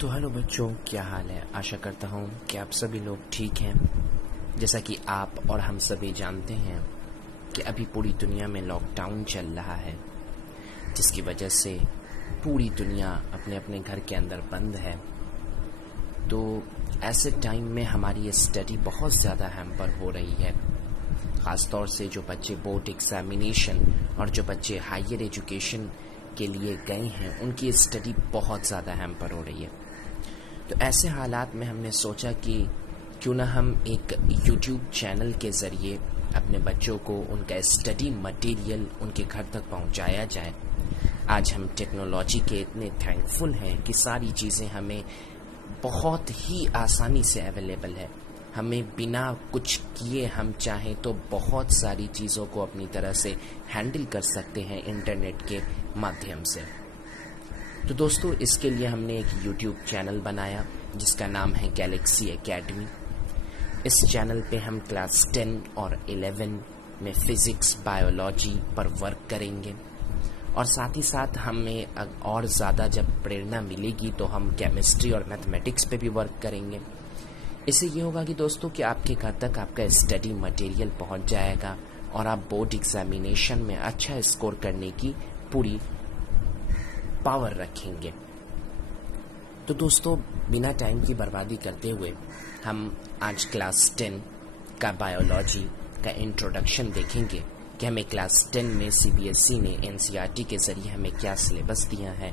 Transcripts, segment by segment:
तो हेलो बच्चों, क्या हाल है। आशा करता हूँ कि आप सभी लोग ठीक हैं। जैसा कि आप और हम सभी जानते हैं कि अभी पूरी दुनिया में लॉकडाउन चल रहा है, जिसकी वजह से पूरी दुनिया अपने अपने घर के अंदर बंद है। तो ऐसे टाइम में हमारी स्टडी बहुत ज़्यादा हैम्पर हो रही है। ख़ास तौर से जो बच्चे बोर्ड एग्ज़ामिनेशन और जो बच्चे हायर एजुकेशन के लिए गए हैं, उनकी स्टडी बहुत ज़्यादा हैम्पर हो रही है। तो ऐसे हालात में हमने सोचा कि क्यों ना हम एक YouTube चैनल के ज़रिए अपने बच्चों को उनका स्टडी मटेरियल उनके घर तक पहुंचाया जाए। आज हम टेक्नोलॉजी के इतने थैंकफुल हैं कि सारी चीज़ें हमें बहुत ही आसानी से अवेलेबल है। हमें बिना कुछ किए हम चाहें तो बहुत सारी चीज़ों को अपनी तरह से हैंडल कर सकते हैं इंटरनेट के माध्यम से। तो दोस्तों, इसके लिए हमने एक YouTube चैनल बनाया जिसका नाम है गैलेक्सी एकेडमी। इस चैनल पे हम क्लास 10 और 11 में फ़िज़िक्स, बायोलॉजी पर वर्क करेंगे और साथ ही साथ हमें और ज़्यादा जब प्रेरणा मिलेगी तो हम केमिस्ट्री और मैथमेटिक्स पे भी वर्क करेंगे। इससे ये होगा कि दोस्तों कि आपके घर तक आपका स्टडी मटेरियल पहुंच जाएगा और आप बोर्ड एग्ज़ामिनेशन में अच्छा स्कोर करने की पूरी पावर रखेंगे। तो दोस्तों, बिना टाइम की बर्बादी करते हुए हम आज क्लास 10 का बायोलॉजी का इंट्रोडक्शन देखेंगे कि हमें क्लास 10 में CBSE ने NCERT के ज़रिए हमें क्या सिलेबस दिया है,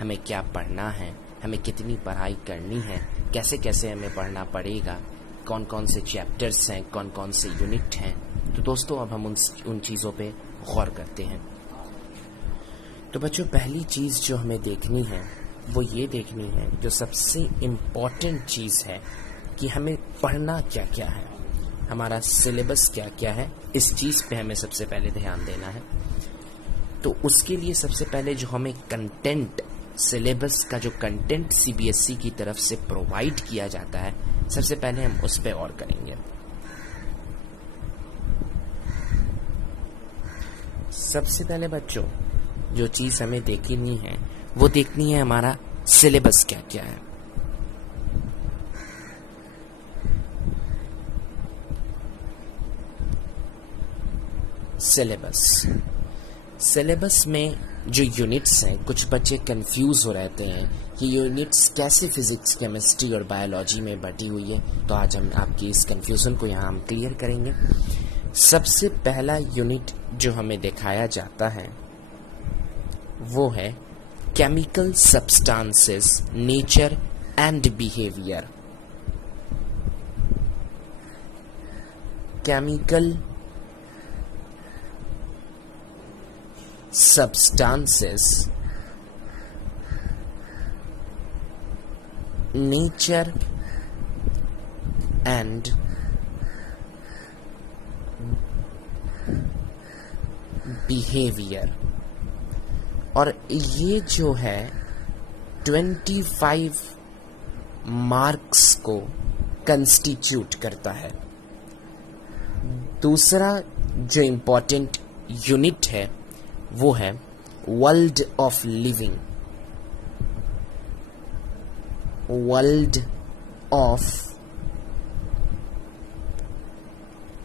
हमें क्या पढ़ना है, हमें कितनी पढ़ाई करनी है, कैसे कैसे हमें पढ़ना पड़ेगा, कौन कौन से चैप्टर्स हैं, कौन कौन से यूनिट हैं। तो दोस्तों, अब हम उन चीज़ों पे गौर करते हैं। तो बच्चों, पहली चीज़ जो हमें देखनी है वो ये देखनी है, जो सबसे इम्पॉर्टेंट चीज़ है कि हमें पढ़ना क्या क्या है, हमारा सिलेबस क्या क्या है। इस चीज़ पे हमें सबसे पहले ध्यान देना है। तो उसके लिए सबसे पहले जो हमें कंटेंट, सिलेबस का जो कंटेंट CBSE की तरफ से प्रोवाइड किया जाता है, सबसे पहले हम उस पर गौर करेंगे। सबसे पहले बच्चों, जो चीज़ हमें देखनी है वो देखनी है हमारा सिलेबस क्या क्या है। सिलेबस में जो यूनिट्स हैं, कुछ बच्चे कंफ्यूज हो रहते हैं कि यूनिट्स कैसे फिजिक्स, केमिस्ट्री और बायोलॉजी में बटी हुई है। तो आज हम आपकी इस कंफ्यूजन को यहाँ हम क्लियर करेंगे। सबसे पहला यूनिट जो हमें दिखाया जाता है वो है chemical substances, nature and behaviour. Chemical substances, nature and behavior। और ये जो है 25 मार्क्स को कंस्टिट्यूट करता है। दूसरा जो इम्पोर्टेंट यूनिट है वो है world of living. World of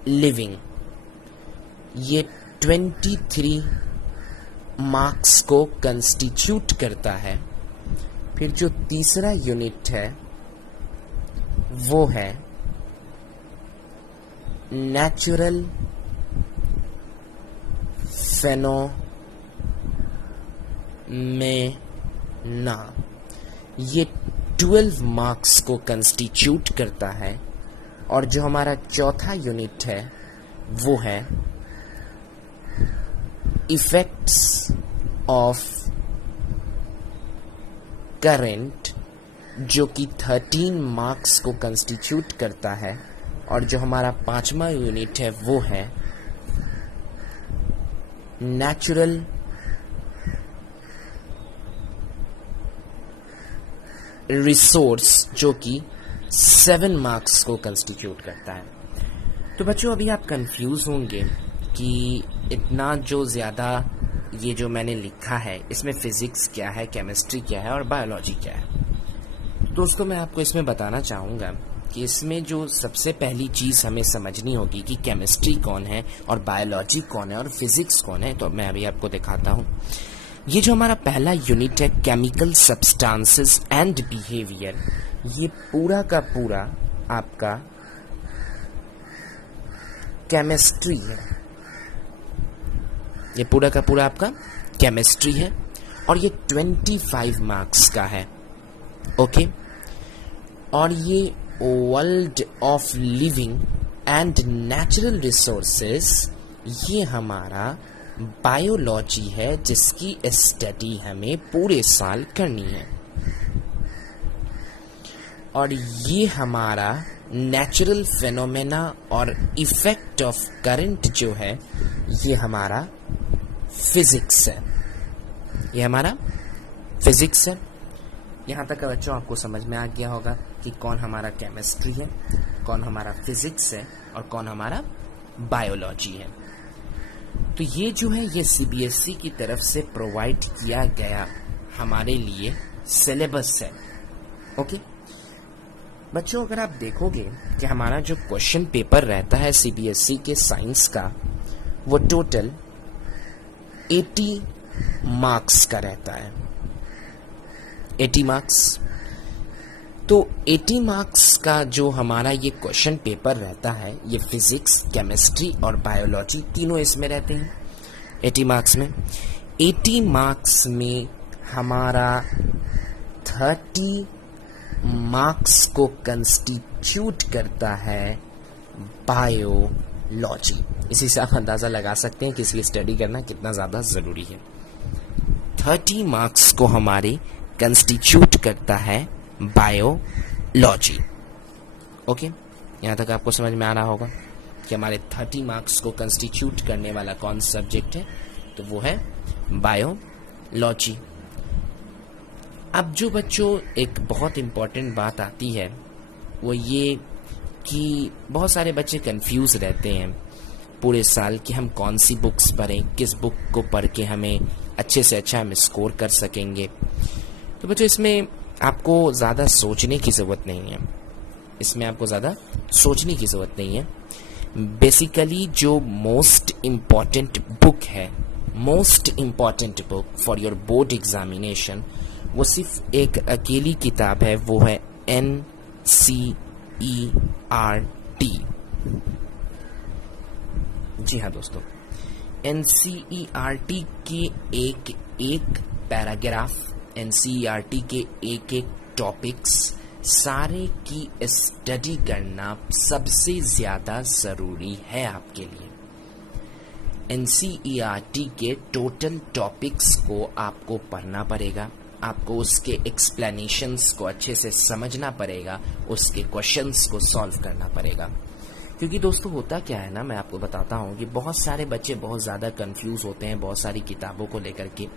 living ये 23 मार्क्स को कंस्टिट्यूट करता है। फिर जो तीसरा यूनिट है वो है नेचुरल फेनोमेना। ये 12 मार्क्स को कंस्टिट्यूट करता है। और जो हमारा चौथा यूनिट है वो है इफेक्ट्स ऑफ करंट, जो कि 13 मार्क्स को कंस्टिट्यूट करता है। और जो हमारा पांचवा यूनिट है वो है नेचुरल रिसोर्स, जो कि 7 मार्क्स को कंस्टिट्यूट करता है। तो बच्चों, अभी आप कंफ्यूज होंगे कि इतना जो ज़्यादा ये जो मैंने लिखा है इसमें फिजिक्स क्या है, केमिस्ट्री क्या है और बायोलॉजी क्या है। दोस्तों मैं आपको इसमें बताना चाहूँगा कि इसमें जो सबसे पहली चीज़ हमें समझनी होगी कि केमिस्ट्री कौन है और बायोलॉजी कौन है और फिजिक्स कौन है, तो मैं अभी आपको दिखाता हूँ। ये जो हमारा पहला यूनिट है केमिकल सब्सटेंसेस एंड बिहेवियर, ये पूरा का पूरा आपका केमिस्ट्री है। ये पूरा का पूरा आपका केमिस्ट्री है और ये 25 मार्क्स का है। ओके, और ये world of living and natural resources, ये हमारा बायोलॉजी है जिसकी स्टडी हमें पूरे साल करनी है। और ये हमारा नेचुरल फिनोमेना और इफेक्ट ऑफ करंट जो है ये हमारा फिजिक्स है। ये हमारा फिजिक्स है। यहाँ तक का बच्चों आपको समझ में आ गया होगा कि कौन हमारा केमिस्ट्री है, कौन हमारा फिजिक्स है और कौन हमारा बायोलॉजी है। तो ये जो है ये सीबीएसई की तरफ से प्रोवाइड किया गया हमारे लिए सिलेबस है। ओके बच्चों, अगर आप देखोगे कि हमारा जो क्वेश्चन पेपर रहता है सीबीएसई के साइंस का, वो टोटल 80 मार्क्स का रहता है। 80 मार्क्स। तो 80 मार्क्स का जो हमारा ये क्वेश्चन पेपर रहता है, ये फिजिक्स, केमिस्ट्री और बायोलॉजी तीनों इसमें रहते हैं 80 मार्क्स में। 80 मार्क्स में हमारा 30 मार्क्स को कंस्टिट्यूट करता है बायोलॉजी। इसी से आप अंदाज़ा लगा सकते हैं कि इसकी स्टडी करना कितना ज़्यादा ज़रूरी है। 30 मार्क्स को हमारे कंस्टिट्यूट करता है बायोलॉजी। ओके, यहाँ तक आपको समझ में आ रहा होगा कि हमारे 30 मार्क्स को कंस्टिट्यूट करने वाला कौन सब्जेक्ट है, तो वो है बायोलॉजी। अब जो बच्चों एक बहुत इम्पॉर्टेंट बात आती है वो ये कि बहुत सारे बच्चे कंफ्यूज रहते हैं पूरे साल कि हम कौन सी बुक्स पढ़ें, किस बुक को पढ़ के हमें अच्छे से अच्छा हम स्कोर कर सकेंगे। तो बच्चों इसमें आपको ज़्यादा सोचने की ज़रूरत नहीं है। इसमें आपको ज़्यादा सोचने की ज़रूरत नहीं है। बेसिकली जो मोस्ट इम्पॉर्टेंट बुक है, most important book for your board examination, वो सिर्फ एक अकेली किताब है, वो है NCERT। जी हाँ दोस्तों, NCERT के एक पैराग्राफ, NCERT के एक टॉपिक्स सारे की स्टडी करना सबसे ज़्यादा ज़रूरी है आपके लिए। NCERT के टोटल टॉपिक्स को आपको पढ़ना पड़ेगा, आपको उसके एक्सप्लेनेशंस को अच्छे से समझना पड़ेगा, उसके क्वेश्चंस को सॉल्व करना पड़ेगा। क्योंकि दोस्तों होता क्या है ना, मैं आपको बताता हूँ कि बहुत सारे बच्चे बहुत ज़्यादा कंफ्यूज होते हैं बहुत सारी किताबों को लेकर के।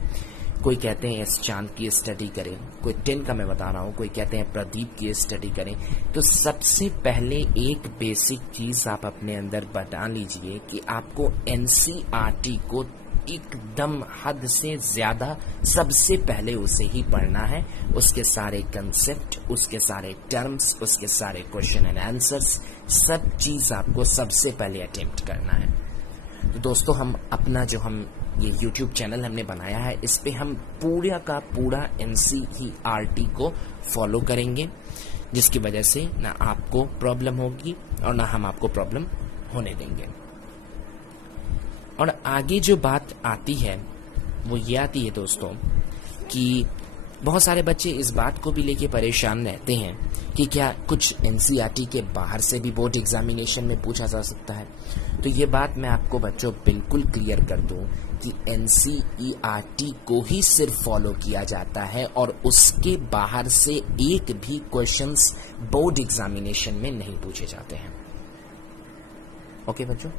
कोई कहते हैं एस चांद की स्टडी करें, कोई 10 का मैं बता रहा हूँ, कोई कहते हैं प्रदीप की स्टडी करें। तो सबसे पहले एक बेसिक चीज़ आप अपने अंदर बता लीजिए कि आपको NCERT को एकदम हद से ज़्यादा सबसे पहले उसे ही पढ़ना है। उसके सारे कंसेप्ट, उसके सारे टर्म्स, उसके सारे क्वेश्चन एंड आंसर्स, सब चीज़ आपको सबसे पहले अटेम्प्ट करना है। तो दोस्तों हम अपना जो हम ये YouTube चैनल हमने बनाया है, इस पे हम पूरा का पूरा NCERT को फॉलो करेंगे, जिसकी वजह से ना आपको प्रॉब्लम होगी और ना हम आपको प्रॉब्लम होने देंगे। और आगे जो बात आती है वो ये आती है दोस्तों कि बहुत सारे बच्चे इस बात को भी लेके परेशान रहते हैं कि क्या कुछ NCERT के बाहर से भी बोर्ड एग्जामिनेशन में पूछा जा सकता है। तो ये बात मैं आपको बच्चों बिल्कुल क्लियर कर दूं कि NCERT को ही सिर्फ फॉलो किया जाता है और उसके बाहर से एक भी क्वेश्चंस बोर्ड एग्जामिनेशन में नहीं पूछे जाते हैं। ओके बच्चों,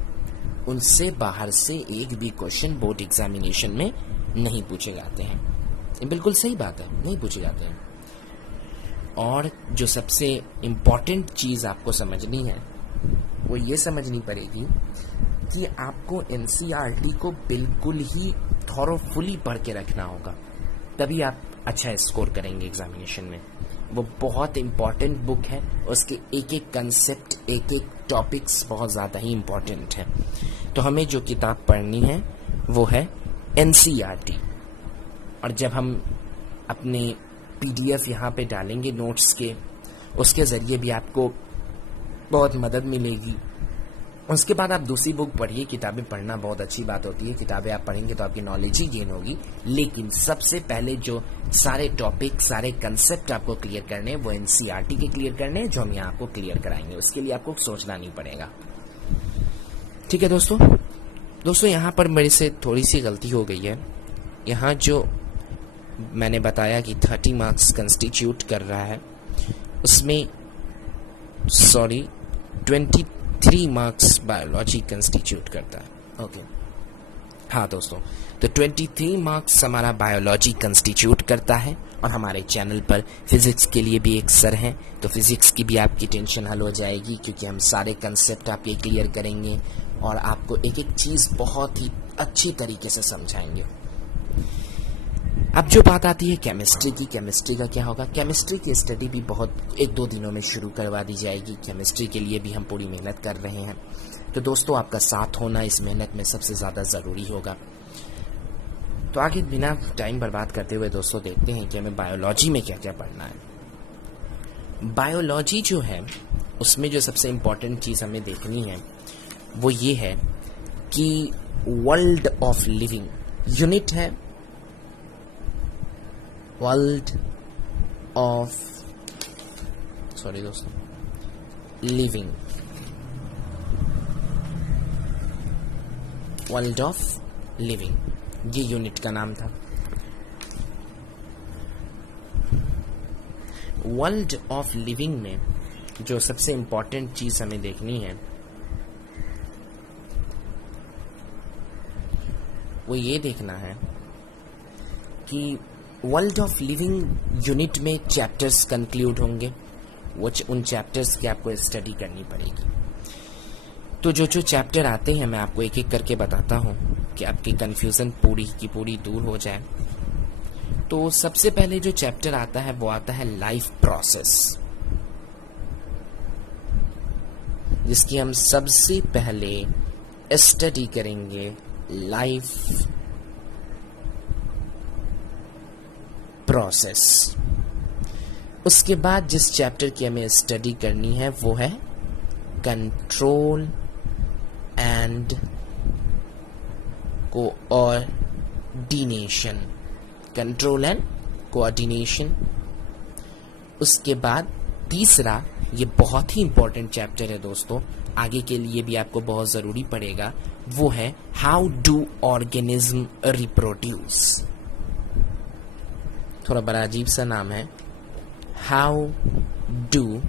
उनसे बाहर से एक भी क्वेश्चन बोर्ड एग्जामिनेशन में नहीं पूछे जाते हैं। ये बिल्कुल सही बात है, नहीं पूछे जाते हैं। और जो सबसे इम्पॉर्टेंट चीज़ आपको समझनी है वो ये समझनी पड़ेगी कि आपको NCERT को बिल्कुल ही थॉरोफुली पढ़ के रखना होगा, तभी आप अच्छा स्कोर करेंगे एग्जामिनेशन में। वो बहुत इम्पॉर्टेंट बुक है। उसके एक एक कंसेप्ट, एक एक टॉपिक्स बहुत ज़्यादा ही इम्पॉर्टेंट है। तो हमें जो किताब पढ़नी है वो है NCERT। और जब हम अपने PDF यहाँ पे डालेंगे नोट्स के, उसके ज़रिए भी आपको बहुत मदद मिलेगी। उसके बाद आप दूसरी बुक पढ़िए। किताबें पढ़ना बहुत अच्छी बात होती है, किताबें आप पढ़ेंगे तो आपकी नॉलेज ही गेन होगी, लेकिन सबसे पहले जो सारे टॉपिक, सारे कंसेप्ट आपको क्लियर करने हैं वो NCERT के क्लियर करने हैं, जो हम यहाँ आपको क्लियर कराएंगे। उसके लिए आपको सोचना नहीं पड़ेगा। ठीक है दोस्तों यहाँ पर मेरे से थोड़ी सी गलती हो गई है। यहाँ जो मैंने बताया कि 30 मार्क्स कंस्टिट्यूट कर रहा है, उसमें 23 मार्क्स बायोलॉजी कंस्टिट्यूट करता है। ओके, हाँ दोस्तों, तो 23 मार्क्स हमारा बायोलॉजी कंस्टिट्यूट करता है। और हमारे चैनल पर फिजिक्स के लिए भी एक सर हैं, तो फिजिक्स की भी आपकी टेंशन हल हो जाएगी, क्योंकि हम सारे कंसेप्ट आपके क्लियर करेंगे और आपको एक एक चीज़ बहुत ही अच्छी तरीके से समझाएंगे। अब जो बात आती है केमिस्ट्री की, केमिस्ट्री का क्या होगा? केमिस्ट्री की स्टडी भी बहुत 1-2 दिनों में शुरू करवा दी जाएगी। केमिस्ट्री के लिए भी हम पूरी मेहनत कर रहे हैं। तो दोस्तों आपका साथ होना इस मेहनत में सबसे ज़्यादा ज़रूरी होगा। तो आगे बिना टाइम बर्बाद करते हुए दोस्तों देखते हैं कि हमें बायोलॉजी में क्या क्या पढ़ना है। बायोलॉजी जो है उसमें जो सबसे इम्पॉर्टेंट चीज़ हमें देखनी है वो ये है कि वर्ल्ड ऑफ लिविंग यूनिट है, world of living, world of living, ये यूनिट का नाम था। वर्ल्ड ऑफ लिविंग में जो सबसे इंपॉर्टेंट चीज हमें देखनी है वो ये देखना है कि वर्ल्ड ऑफ लिविंग यूनिट में चैप्टर्स कंक्लूड होंगे। वो उन चैप्टर्स की आपको स्टडी करनी पड़ेगी। तो जो जो चैप्टर आते हैं मैं आपको एक एक करके बताता हूँ कि आपकी कंफ्यूजन पूरी की पूरी दूर हो जाए। तो सबसे पहले जो चैप्टर आता है वो आता है लाइफ प्रोसेस, जिसकी हम सबसे पहले स्टडी करेंगे लाइफ प्रोसेस। उसके बाद जिस चैप्टर की हमें स्टडी करनी है वो है control and coordination, control and coordination. उसके बाद तीसरा, ये बहुत ही इंपॉर्टेंट चैप्टर है दोस्तों, आगे के लिए भी आपको बहुत जरूरी पड़ेगा, वो है हाउ डू ऑर्गेनिज्म रिप्रोड्यूस। थोड़ा बड़ा अजीब सा नाम है, हाउ डू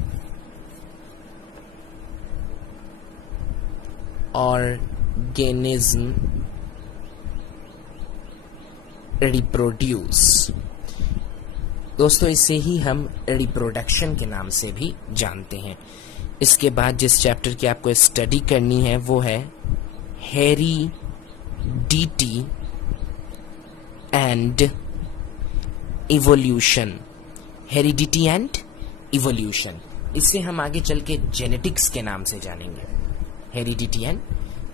ऑर्गेनिज्म रिप्रोड्यूस। दोस्तों इसे ही हम रिप्रोडक्शन के नाम से भी जानते हैं। इसके बाद जिस चैप्टर की आपको स्टडी करनी है वो है heredity and evolution, heredity and evolution. इसे हम आगे चल के जेनेटिक्स के नाम से जानेंगे, हेरिडिटी एंड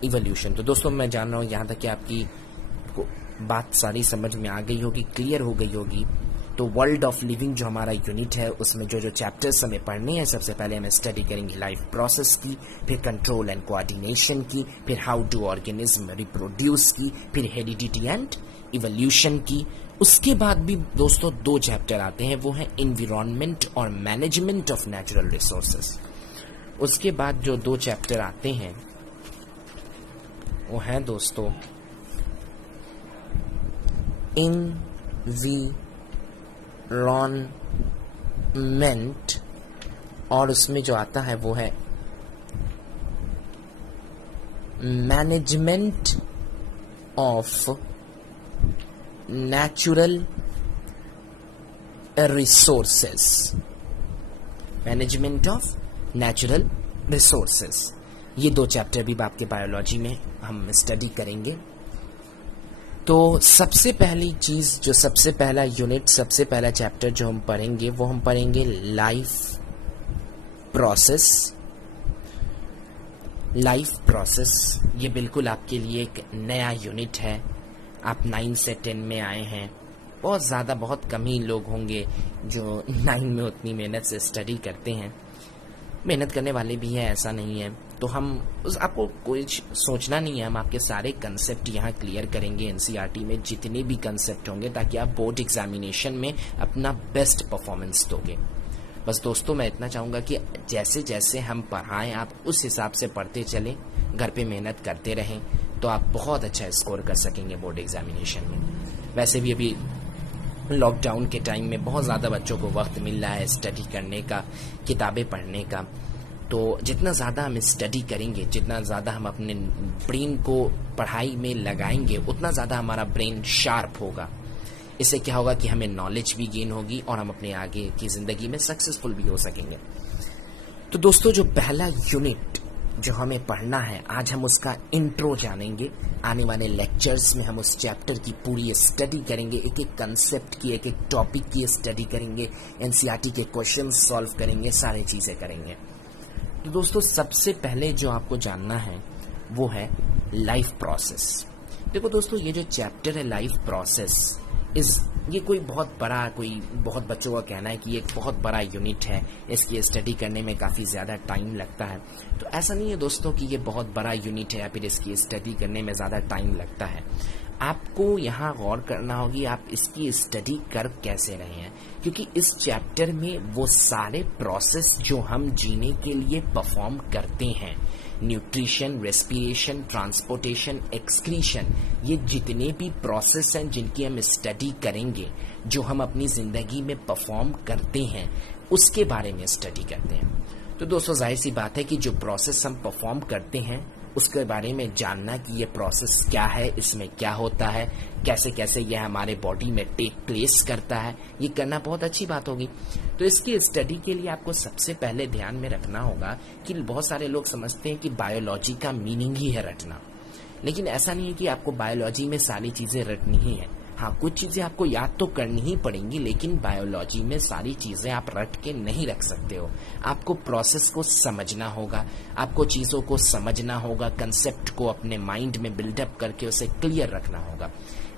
इवोल्यूशन। तो दोस्तों मैं जान रहा हूँ यहाँ तक कि आपकी बात सारी समझ में आ गई होगी, क्लियर हो गई होगी। तो वर्ल्ड ऑफ लिविंग जो हमारा यूनिट है उसमें जो जो चैप्टर्स हमें पढ़ने हैं, सबसे पहले हमें स्टडी करेंगे लाइफ प्रोसेस की, फिर कंट्रोल एंड कोऑर्डिनेशन की, फिर हाउ डू ऑर्गेनिज्म रिप्रोड्यूस की, फिर हेरिडिटी एंड इवोल्यूशन की। उसके बाद भी दोस्तों 2 चैप्टर आते हैं, वो है एनवायरनमेंट और मैनेजमेंट ऑफ नेचुरल रिसोर्सेस। उसके बाद जो 2 चैप्टर आते हैं वो है दोस्तों एनवायरनमेंट, और उसमें जो आता है वो है management of natural resources, management of natural resources. ये 2 चैप्टर भी आपके बायोलॉजी में हम स्टडी करेंगे। तो सबसे पहली चीज़, जो सबसे पहला यूनिट, सबसे पहला चैप्टर जो हम पढ़ेंगे वो हम पढ़ेंगे लाइफ प्रोसेस। लाइफ प्रोसेस ये बिल्कुल आपके लिए एक नया यूनिट है। आप 9 से 10 में आए हैं, बहुत कम ही लोग होंगे जो 9 में उतनी मेहनत से स्टडी करते हैं। मेहनत करने वाले भी हैं, ऐसा नहीं है। तो आपको कुछ सोचना नहीं है, हम आपके सारे कंसेप्ट यहाँ क्लियर करेंगे एनसीईआरटी में, जितने भी कंसेप्ट होंगे, ताकि आप बोर्ड एग्जामिनेशन में अपना बेस्ट परफॉर्मेंस दोगे। बस दोस्तों, मैं इतना चाहूँगा कि जैसे जैसे हम पढ़ाएं आप उस हिसाब से पढ़ते चलें, घर पे मेहनत करते रहें, तो आप बहुत अच्छा स्कोर कर सकेंगे बोर्ड एग्जामिनेशन में। वैसे भी अभी लॉकडाउन के टाइम में बहुत ज़्यादा बच्चों को वक्त मिल रहा है स्टडी करने का, किताबें पढ़ने का। तो जितना ज़्यादा हम स्टडी करेंगे, जितना ज़्यादा हम अपने ब्रेन को पढ़ाई में लगाएंगे, उतना ज़्यादा हमारा ब्रेन शार्प होगा। इससे क्या होगा कि हमें नॉलेज भी गेन होगी और हम अपने आगे की ज़िंदगी में सक्सेसफुल भी हो सकेंगे। तो दोस्तों, जो पहला यूनिट जो हमें पढ़ना है, आज हम उसका इंट्रो जानेंगे। आने वाले लेक्चर्स में हम उस चैप्टर की पूरी स्टडी करेंगे, एक एक कंसेप्ट की, एक एक टॉपिक की स्टडी करेंगे, एनसीईआरटी के क्वेश्चन सॉल्व करेंगे, सारी चीज़ें करेंगे। तो दोस्तों, सबसे पहले जो आपको जानना है वो है लाइफ प्रोसेस। देखो दोस्तों, ये जो चैप्टर है लाइफ प्रोसेस ये कोई बहुत बच्चों का कहना है कि ये एक बहुत बड़ा यूनिट है, इसकी स्टडी करने में काफ़ी ज़्यादा टाइम लगता है। तो ऐसा नहीं है दोस्तों कि ये बहुत बड़ा यूनिट है या फिर इसकी स्टडी करने में ज़्यादा टाइम लगता है। आपको यहाँ गौर करना होगी आप इसकी स्टडी कर कैसे रहे हैं, क्योंकि इस चैप्टर में वो सारे प्रोसेस जो हम जीने के लिए परफॉर्म करते हैं, न्यूट्रिशन, रेस्पिरेशन, ट्रांसपोर्टेशन, एक्सक्रीशन, ये जितने भी प्रोसेस हैं जिनकी हम स्टडी करेंगे, जो हम अपनी ज़िंदगी में परफॉर्म करते हैं, उसके बारे में स्टडी करते हैं। तो दोस्तों, जाहिर सी बात है कि जो प्रोसेस हम परफॉर्म करते हैं उसके बारे में जानना कि ये प्रोसेस क्या है, इसमें क्या होता है, कैसे कैसे ये हमारे बॉडी में टेक प्लेस करता है, ये करना बहुत अच्छी बात होगी। तो इसकी स्टडी के लिए आपको सबसे पहले ध्यान में रखना होगा कि बहुत सारे लोग समझते हैं कि बायोलॉजी का मीनिंग ही है रटना, लेकिन ऐसा नहीं है कि आपको बायोलॉजी में सारी चीज़ें रटनी ही है। हाँ, कुछ चीज़ें आपको याद तो करनी ही पड़ेंगी, लेकिन बायोलॉजी में सारी चीज़ें आप रट के नहीं रख सकते हो। आपको प्रोसेस को समझना होगा, आपको चीज़ों को समझना होगा, कंसेप्ट को अपने माइंड में बिल्डअप करके उसे क्लियर रखना होगा।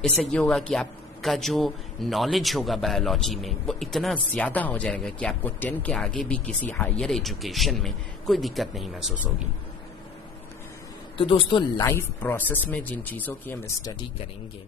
इससे ये होगा कि आपका जो नॉलेज होगा बायोलॉजी में वो इतना ज़्यादा हो जाएगा कि आपको 10 के आगे भी किसी हायर एजुकेशन में कोई दिक्कत नहीं महसूस होगी। तो दोस्तों, लाइफ प्रोसेस में जिन चीज़ों की हम स्टडी करेंगे